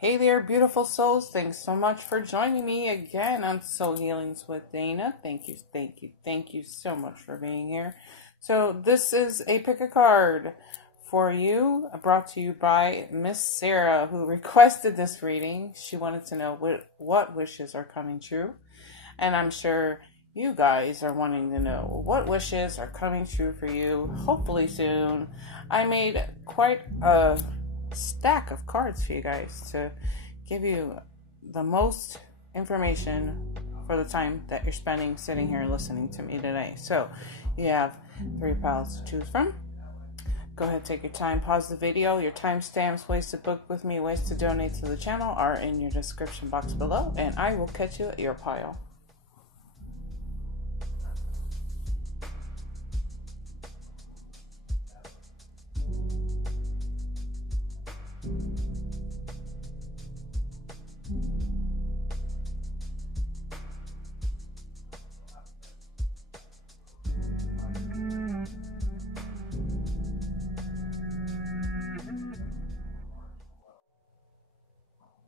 Hey there, beautiful souls. Thanks so much for joining me again on Soul Healings with Dana. Thank you so much for being here. So this is a pick a card for you, brought to you by Miss Sarah, who requested this reading. She wanted to know what wishes are coming true. And I'm sure you guys are wanting to know what wishes are coming true for you, hopefully soon. I made quite a stack of cards for you guys to give you the most information for the time that you're spending sitting here listening to me today. So you have 3 piles to choose from. Go ahead, take your time, pause the video. Your timestamps, ways to book with me, ways to donate to the channel are in your description box below, and I will catch you at your pile.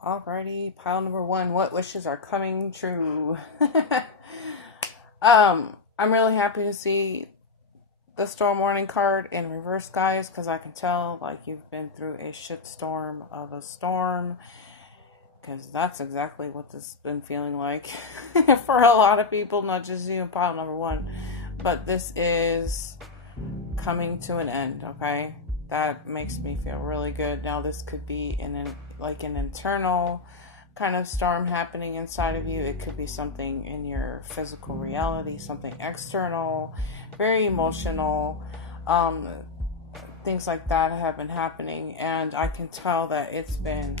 Alrighty, pile number 1. What wishes are coming true? I'm really happy to see the storm warning card in reverse, guys, because I can tell like you've been through a shitstorm of a storm, because that's exactly what this has been feeling like for a lot of people, not just you in pile number 1. But this is coming to an end, okay? That makes me feel really good. Now this could be an internal kind of storm happening inside of you. It could be something in your physical reality, something external, very emotional. Things like that have been happening, and I can tell that it's been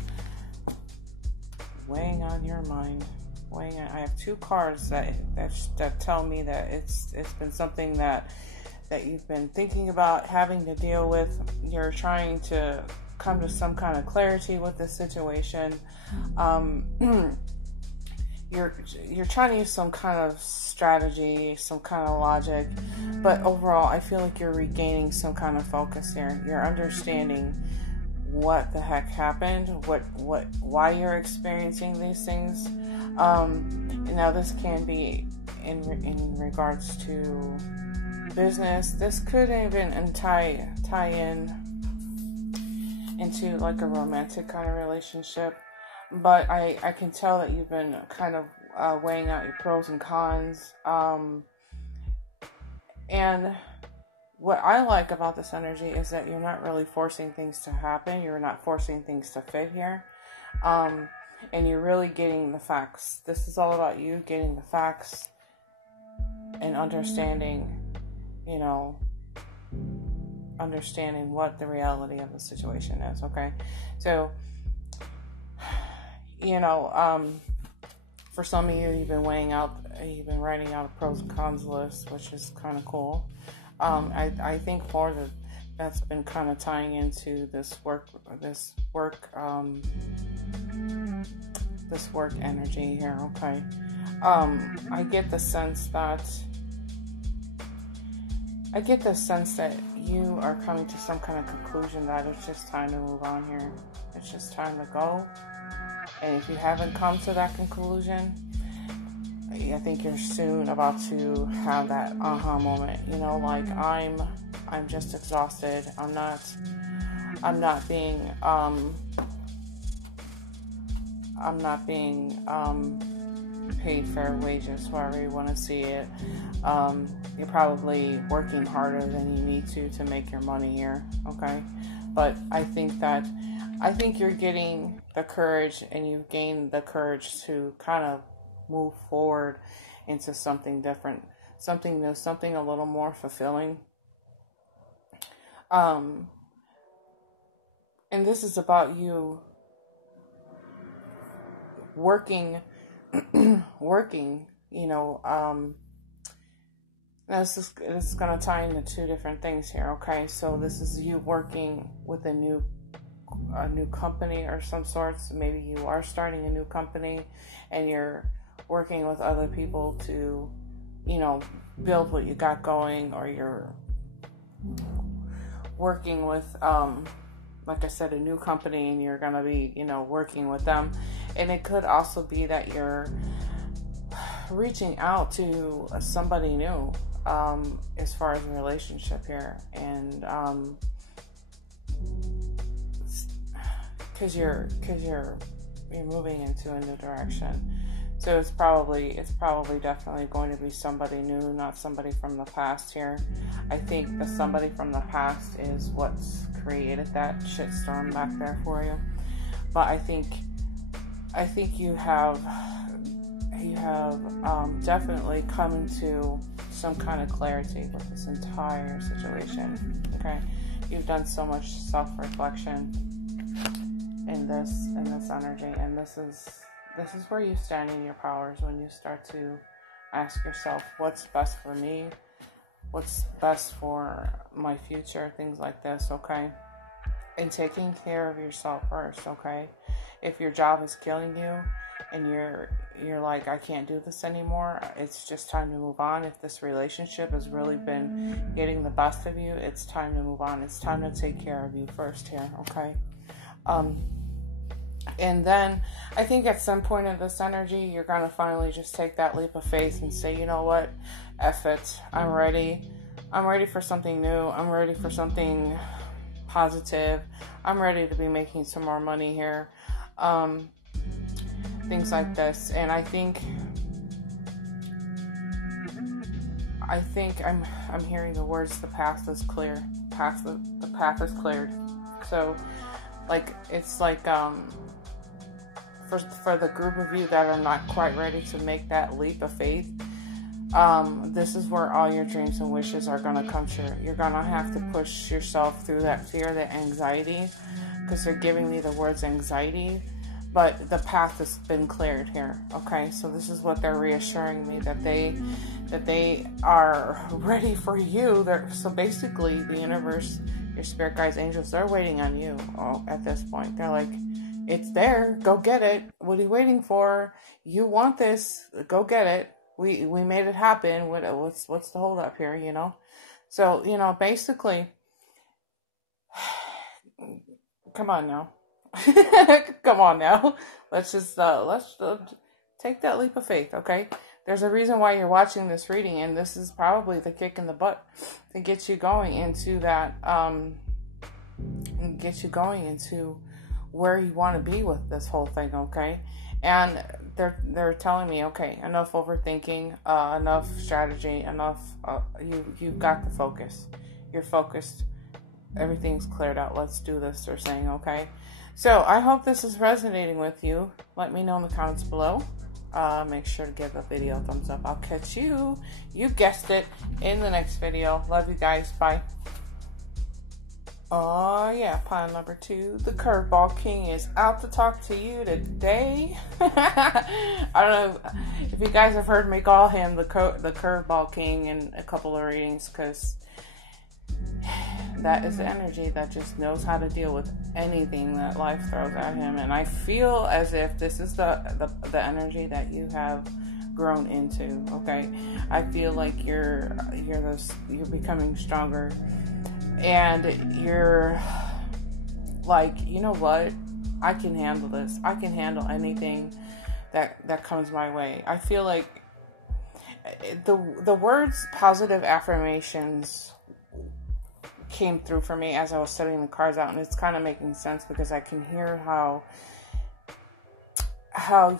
weighing on your mind. I have 2 cards that tell me that it's been something that you've been thinking about having to deal with. You're trying to come to some kind of clarity with this situation. You're trying to use some kind of strategy, some kind of logic, but overall I feel like you're regaining some kind of focus here. You're understanding what the heck happened, why you're experiencing these things. And now this can be in regards to business. This could even tie in into like a romantic kind of relationship, but I can tell that you've been kind of weighing out your pros and cons, and what I like about this energy is that you're not really forcing things to happen. You're not forcing things to fit here, and you're really getting the facts. This is all about you getting the facts and understanding, understanding what the reality of the situation is, okay? So, for some of you, you've been writing out a pros and cons list, which is kind of cool. I think that's been kind of tying into this work energy here, okay? I get the sense that you are coming to some kind of conclusion that it's just time to move on here. It's just time to go. And if you haven't come to that conclusion, I think you're soon about to have that aha moment. Like I'm just exhausted. I'm not being paid fair wages, however you want to see it. You're probably working harder than you need to make your money here, okay? But I think you're getting the courage, and you've gained the courage to kind of move forward into something different, something new, something a little more fulfilling. And this is about you working, it's going to tie into 2 different things here, okay? So this is you working with a new company or some sorts. Maybe you are starting a new company and you're working with other people to, build what you got going, or you're working with like I said, a new company, and you're going to be, you know, working with them. And it could also be that you're reaching out to somebody new, as far as a relationship here. And, cause you're moving into a new direction. So it's probably definitely going to be somebody new, not somebody from the past here. I think the somebody from the past is what's created that shitstorm back there for you. But I think you have definitely come into some kind of clarity with this entire situation. Okay, you've done so much self-reflection in this energy, and this is where you stand in your powers, when you start to ask yourself, what's best for me? What's best for my future? Things like this, okay? And taking care of yourself first, okay? If your job is killing you and you're like, I can't do this anymore, it's just time to move on. If this relationship has really been getting the best of you, it's time to move on. It's time to take care of you first here, okay? And then I think at some point in this energy, you're going to finally just take that leap of faith and say, you know what? F it. I'm ready. I'm ready for something new. I'm ready for something positive. I'm ready to be making some more money here. Things like this. And I think I'm hearing the words, the path is clear. The path is cleared. So, like, it's like, for the group of you that are not quite ready to make that leap of faith, this is where all your dreams and wishes are going to come true. You're going to have to push yourself through that fear, that anxiety, because they're giving me the words anxiety, but the path has been cleared here. Okay, so this is what they're reassuring me, that they are ready for you. So basically, the universe, your spirit guides, angels, they're waiting on you at this point. They're like, it's there. Go get it. What are you waiting for? You want this. Go get it. We made it happen. What's the hold up here, you know? So, you know, basically, come on now. Come on now. Let's take that leap of faith, okay? There's a reason why you're watching this reading, and this is probably the kick in the butt to get you going into that, where you want to be with this whole thing, okay? And they're telling me, okay, enough overthinking, enough strategy, enough, you've got the focus. You're focused. Everything's cleared out. Let's do this, they're saying, okay? So I hope this is resonating with you. Let me know in the comments below. Make sure to give the video a thumbs up. I'll catch you guessed it, in the next video. Love you guys. Bye. Oh yeah, pile number 2. The Curveball King is out to talk to you today. I don't know if you guys have heard me call him the Curveball King in a couple of readings, because that is the energy that just knows how to deal with anything that life throws at him. And I feel as if this is the energy that you have grown into. Okay, I feel like you're becoming stronger. And you're like, you know what? I can handle this. I can handle anything that comes my way. I feel like the words positive affirmations came through for me as I was setting the cards out, and it's kind of making sense because I can hear how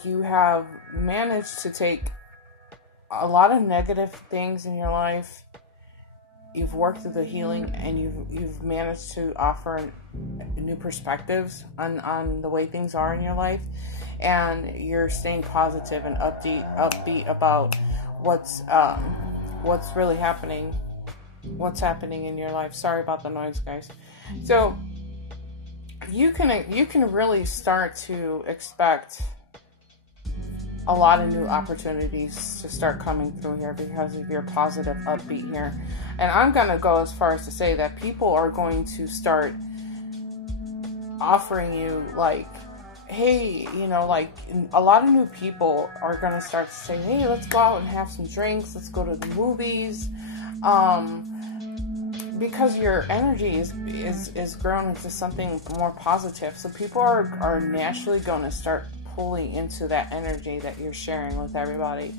you have managed to take a lot of negative things in your life. You've worked through the healing, and you've managed to offer new perspectives on the way things are in your life, and you're staying positive and upbeat about what's really happening, what's happening in your life. Sorry about the noise, guys. So you can really start to expect a lot of new opportunities to start coming through here because of your positive upbeat here. And I'm going to go as far as to say that people are going to start offering you, like, hey, you know, like, a lot of new people are going to start to say, hey, let's go out and have some drinks. Let's go to the movies. because your energy is grown into something more positive. So people are naturally going to start pulling into that energy that you're sharing with everybody.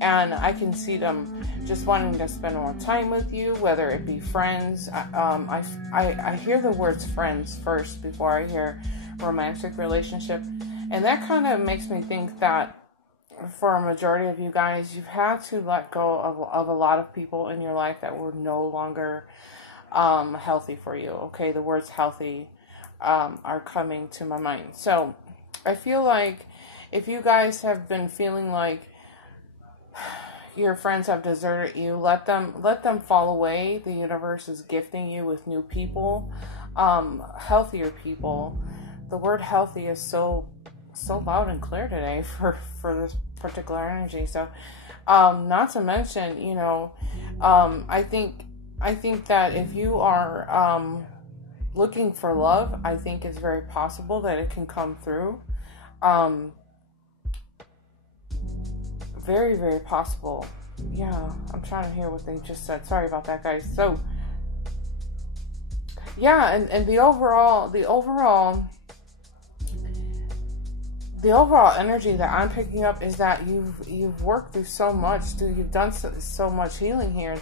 And I can see them just wanting to spend more time with you, whether it be friends. I hear the words friends first before I hear romantic relationship. And that kind of makes me think that for a majority of you guys, you've had to let go of a lot of people in your life that were no longer healthy for you. Okay, the words healthy are coming to my mind. So I feel like if you guys have been feeling like your friends have deserted you, let them fall away. The universe is gifting you with new people, healthier people. The word healthy is so loud and clear today for this particular energy. So not to mention, you know, I think that if you are looking for love, I think it's very possible that it can come through. Very, very possible. Yeah, I'm trying to hear what they just said. Sorry about that, guys. So, yeah, and the overall energy that I'm picking up is that you've worked through so much. You've done so much healing here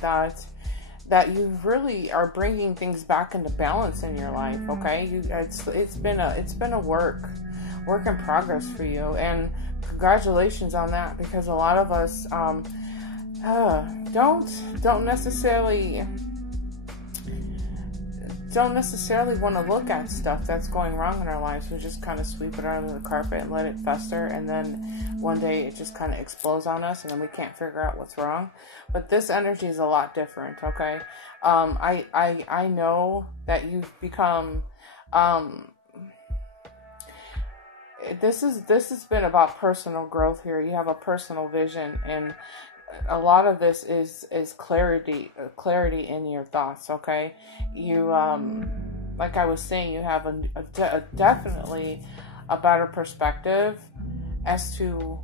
that you really are bringing things back into balance in your life. Okay, it's been a work in progress for you, and congratulations on that, because a lot of us don't necessarily want to look at stuff that's going wrong in our lives. We just kind of sweep it under the carpet and let it fester, and then one day it just kind of explodes on us, and then we can't figure out what's wrong. But this energy is a lot different. Okay, I know that you've become this has been about personal growth here. You have a personal vision, and a lot of this is clarity in your thoughts. Okay, you like I was saying, you have a definitely a better perspective as to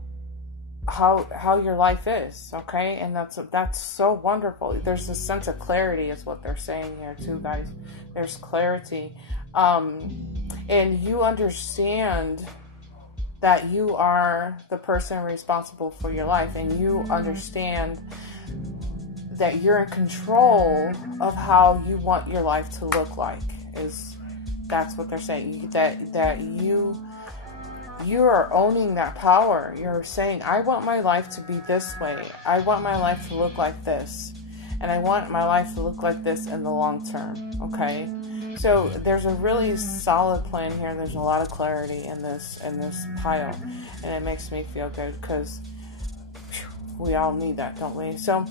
how your life is. Okay, and that's so wonderful. There's a sense of clarity is what they're saying here too, guys. There's clarity, and you understand that you are the person responsible for your life, and you understand that you're in control of how you want your life to look like. That's what they're saying. That you are owning that power. You're saying, I want my life to be this way. I want my life to look like this, and I want my life to look like this in the long term. Okay. So there's a really solid plan here. There's a lot of clarity in this pile, and it makes me feel good, because we all need that, don't we? So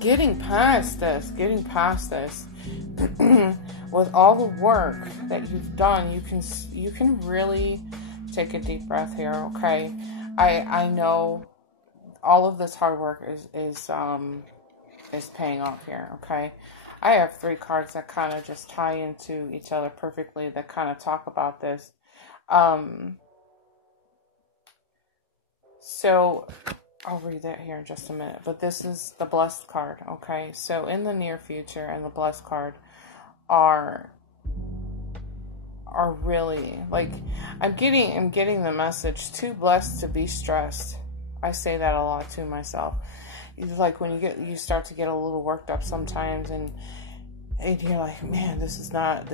getting past this with all the work that you've done, you can really take a deep breath here. Okay, I know all of this hard work is paying off here. Okay. I have 3 cards that kind of just tie into each other perfectly, that kind of talk about this. So I'll read that here in just a minute. But this is the blessed card, okay? So in the near future, and the blessed card are really, like, I'm getting the message, too blessed to be stressed. I say that a lot to myself. It's like when you start to get a little worked up sometimes, and you're like, man, this is not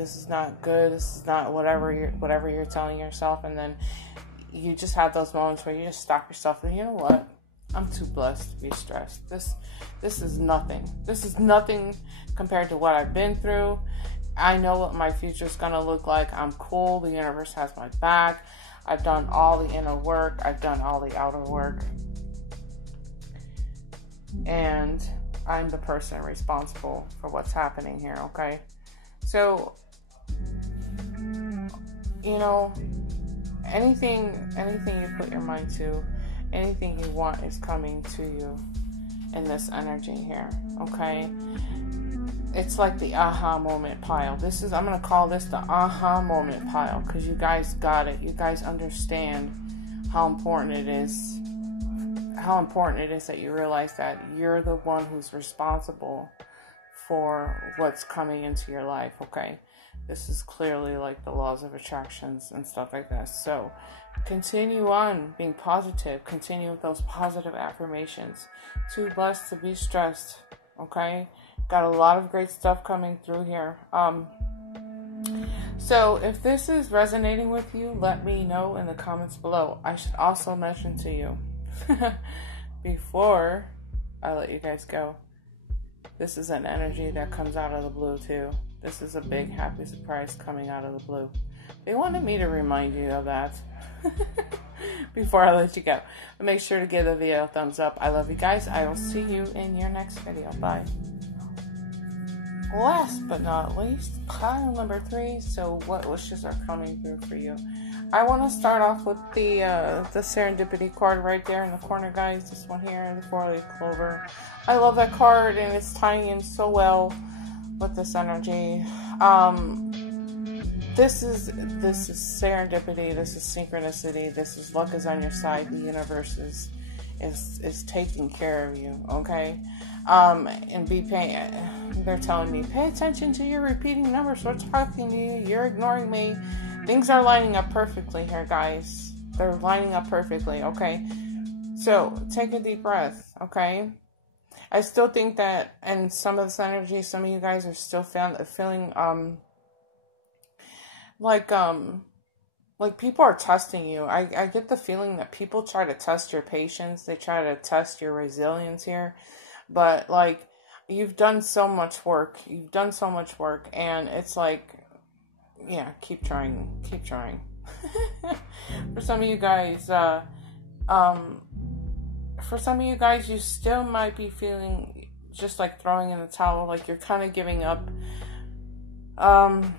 good. This is not whatever you're telling yourself, and then you just have those moments where you just stop yourself and, you know what? I'm too blessed to be stressed. This is nothing. This is nothing compared to what I've been through. I know what my future's gonna look like. I'm cool. The universe has my back. I've done all the inner work. I've done all the outer work. And I'm the person responsible for what's happening here, okay? So, you know, anything you put your mind to, anything you want is coming to you in this energy here, okay? It's like the aha moment pile. I'm going to call this the aha moment pile, because you guys got it. You guys understand how important it is that you realize that you're the one who's responsible for what's coming into your life, okay? This is clearly like the laws of attractions and stuff like that. So continue on being positive. Continue with those positive affirmations. Too blessed to be stressed, okay? Got a lot of great stuff coming through here. So if this is resonating with you, let me know in the comments below. I should also mention to you, before I let you guys go, this is an energy that comes out of the blue too. This is a big happy surprise coming out of the blue. They wanted me to remind you of that before I let you go. But make sure to give the video a thumbs up. I love you guys. I will see you in your next video. Bye. Last but not least, pile number 3. So what wishes are coming through for you? I want to start off with the serendipity card right there in the corner, guys. This one here, the 4-leaf clover. I love that card, and it's tying in so well with this energy. This is serendipity. This is synchronicity. This is luck is on your side. The universe is taking care of you. Okay, and be paying. They're telling me, pay attention to your repeating numbers. We're talking to you. You're ignoring me. Things are lining up perfectly here, guys. They're lining up perfectly. Okay, so take a deep breath. Okay. I still think that, and some of this energy, some of you guys are still feeling like people are testing you. I get the feeling that people try to test your patience. They try to test your resilience here. But like, you've done so much work. You've done so much work, and it's like, yeah, keep trying. Keep trying. For some of you guys, you still might be feeling just like throwing in the towel, like you're kind of giving up. And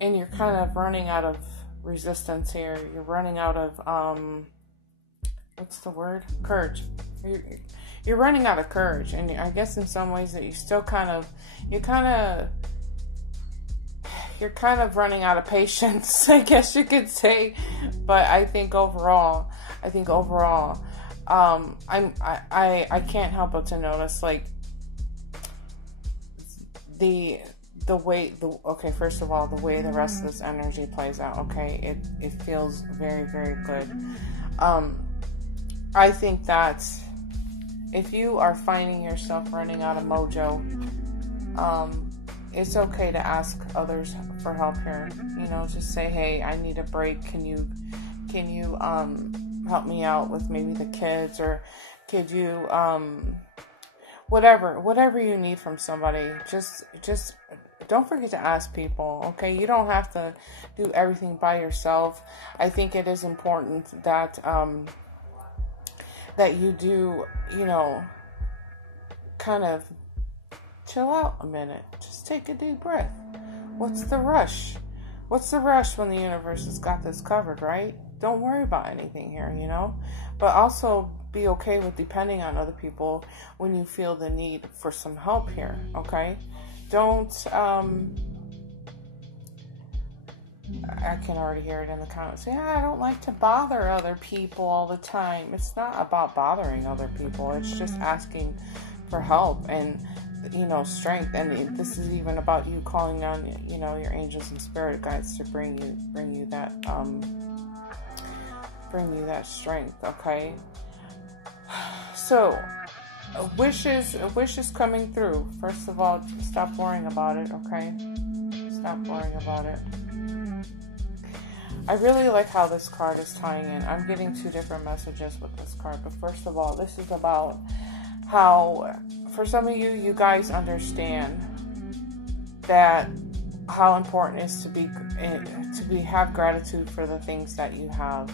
you're kind of running out of resistance here. You're running out of, what's the word? Courage. You're running out of courage. And I guess in some ways that you still you're kind of running out of patience, I guess you could say. But I think overall, I can't help but to notice, like, okay, first of all, the way the rest of this energy plays out, okay, it feels very, very good. I think that if you are finding yourself running out of mojo, it's okay to ask others for help here. You know, just say, hey, I need a break. Can you help me out with maybe the kids, or could you, whatever you need from somebody, just don't forget to ask people, okay? You don't have to do everything by yourself. I think it is important that that you do, you know, kind of chill out a minute. Just take a deep breath. What's the rush? What's the rush when the universe has got this covered, right? Don't worry about anything here, you know? But also be okay with depending on other people when you feel the need for some help here, okay? Don't, I can already hear it in the comments. Yeah, I don't like to bother other people all the time. It's not about bothering other people. It's just asking for help and, you know, strength. And this is even about you calling on, you know, your angels and spirit guides to bring you that strength, okay? So, wishes coming through. First of all, stop worrying about it, okay? Stop worrying about it. I really like how this card is tying in. I'm getting 2 different messages with this card. But first of all, this is about how, for some of you guys understand that how important it is to have gratitude for the things that you have.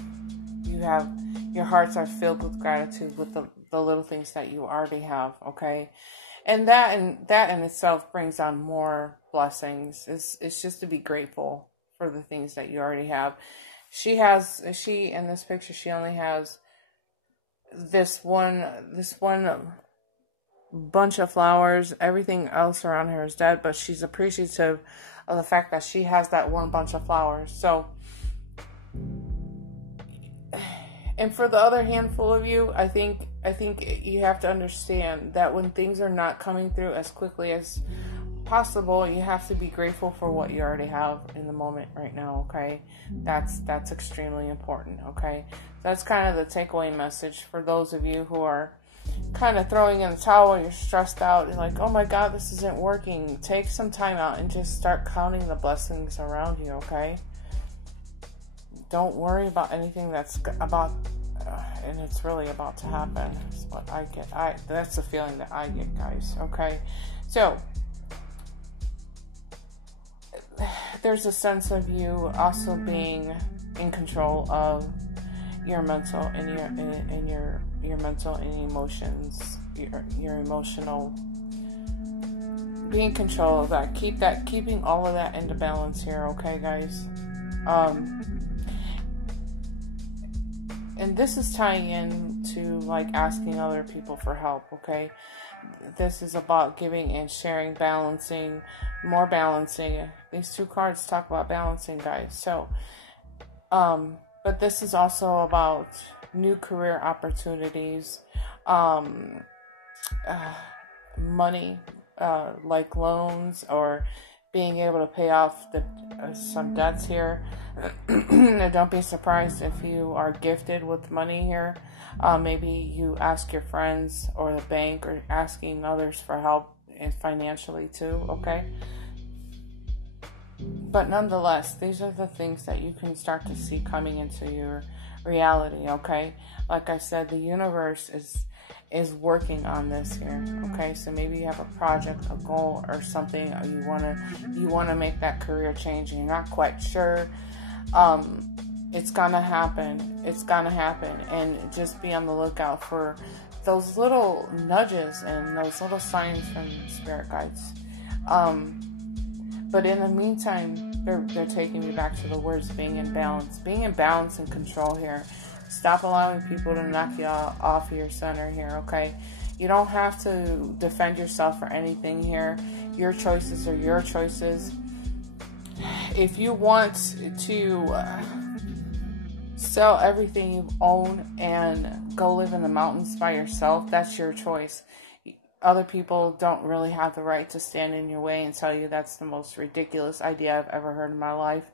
Your hearts are filled with gratitude with the little things that you already have, okay? And that in itself brings on more blessings. It's just to be grateful for the things that you already have. She in this picture, she only has this one bunch of flowers. Everything else around her is dead, but she's appreciative of the fact that she has that one bunch of flowers. So, and for the other handful of you, I think I think you have to understand that when things are not coming through as quickly as possible, you have to be grateful for what you already have in the moment right now, okay? That's extremely important, okay? That's kind of the takeaway message for those of you who are kind of throwing in the towel. You're stressed out. You're like, oh my God, this isn't working. Take some time out and just start counting the blessings around you, okay? Don't worry about anything that's about, and it's really about to happen. That's what I get. That's the feeling that I get, guys, okay? So, there's a sense of you also being in control of your mental and your mental and emotions, your emotional, be in control of that. Keeping all of that into balance here, okay, guys? And this is tying in to like asking other people for help, okay? This is about giving and sharing, balancing, more balancing. These two cards talk about balancing, guys. So, but this is also about new career opportunities, money, like loans, or being able to pay off some debts here. Don't be surprised if you are gifted with money here. Maybe you ask your friends or the bank, or asking others for help financially too, okay? But nonetheless, these are the things that you can start to see coming into your reality, okay? Like I said, the universe is working on this here, okay? So maybe you have a project, a goal, or something, or you wanna make that career change and you're not quite sure. It's gonna happen. It's gonna happen, and just be on the lookout for those little nudges and those little signs from spirit guides. But in the meantime, they're taking me back to the words being in balance and control here. Stop allowing people to knock you off your center here, okay? You don't have to defend yourself for anything here. Your choices are your choices. If you want to sell everything you own and go live in the mountains by yourself, that's your choice. Other people don't really have the right to stand in your way and tell you that's the most ridiculous idea I've ever heard in my life.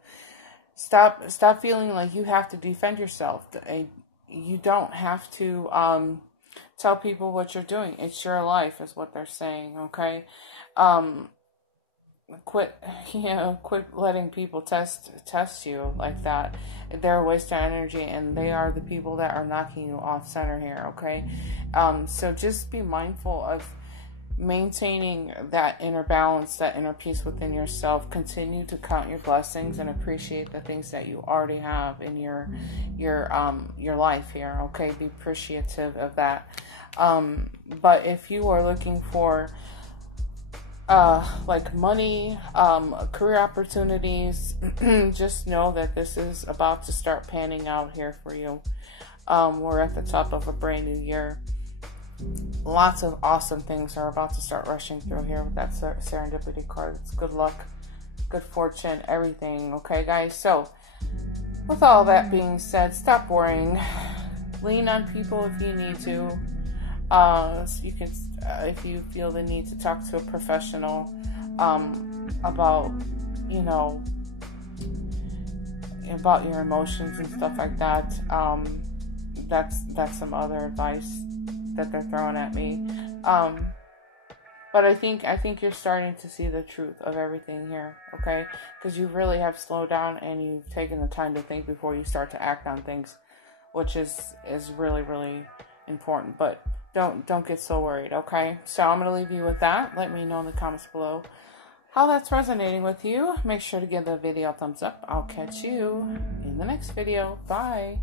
Stop feeling like you have to defend yourself. You don't have to tell people what you're doing. It's your life, is what they're saying, okay? Quit letting people test you like that. They're a waste of energy, and they are the people that are knocking you off center here, okay? So just be mindful of maintaining that inner balance, that inner peace within yourself. Continue to count your blessings and appreciate the things that you already have in your life here, okay? Be appreciative of that. But if you are looking for like money, career opportunities, just know that this is about to start panning out here for you. We're at the top of a brand new year. Lots of awesome things are about to start rushing through here with that serendipity card. It's good luck, good fortune, everything, okay, guys? So, with all that being said, stop worrying. Lean on people if you need to. So you can, if you feel the need to talk to a professional about, about your emotions and stuff like that. That's some other advice that they're throwing at me. But I think you're starting to see the truth of everything here, okay? Because you really have slowed down and you've taken the time to think before you start to act on things, which is really, really important. But don't get so worried, okay? So I'm going to leave you with that. Let me know in the comments below how that's resonating with you. Make sure to give the video a thumbs up. I'll catch you in the next video. Bye.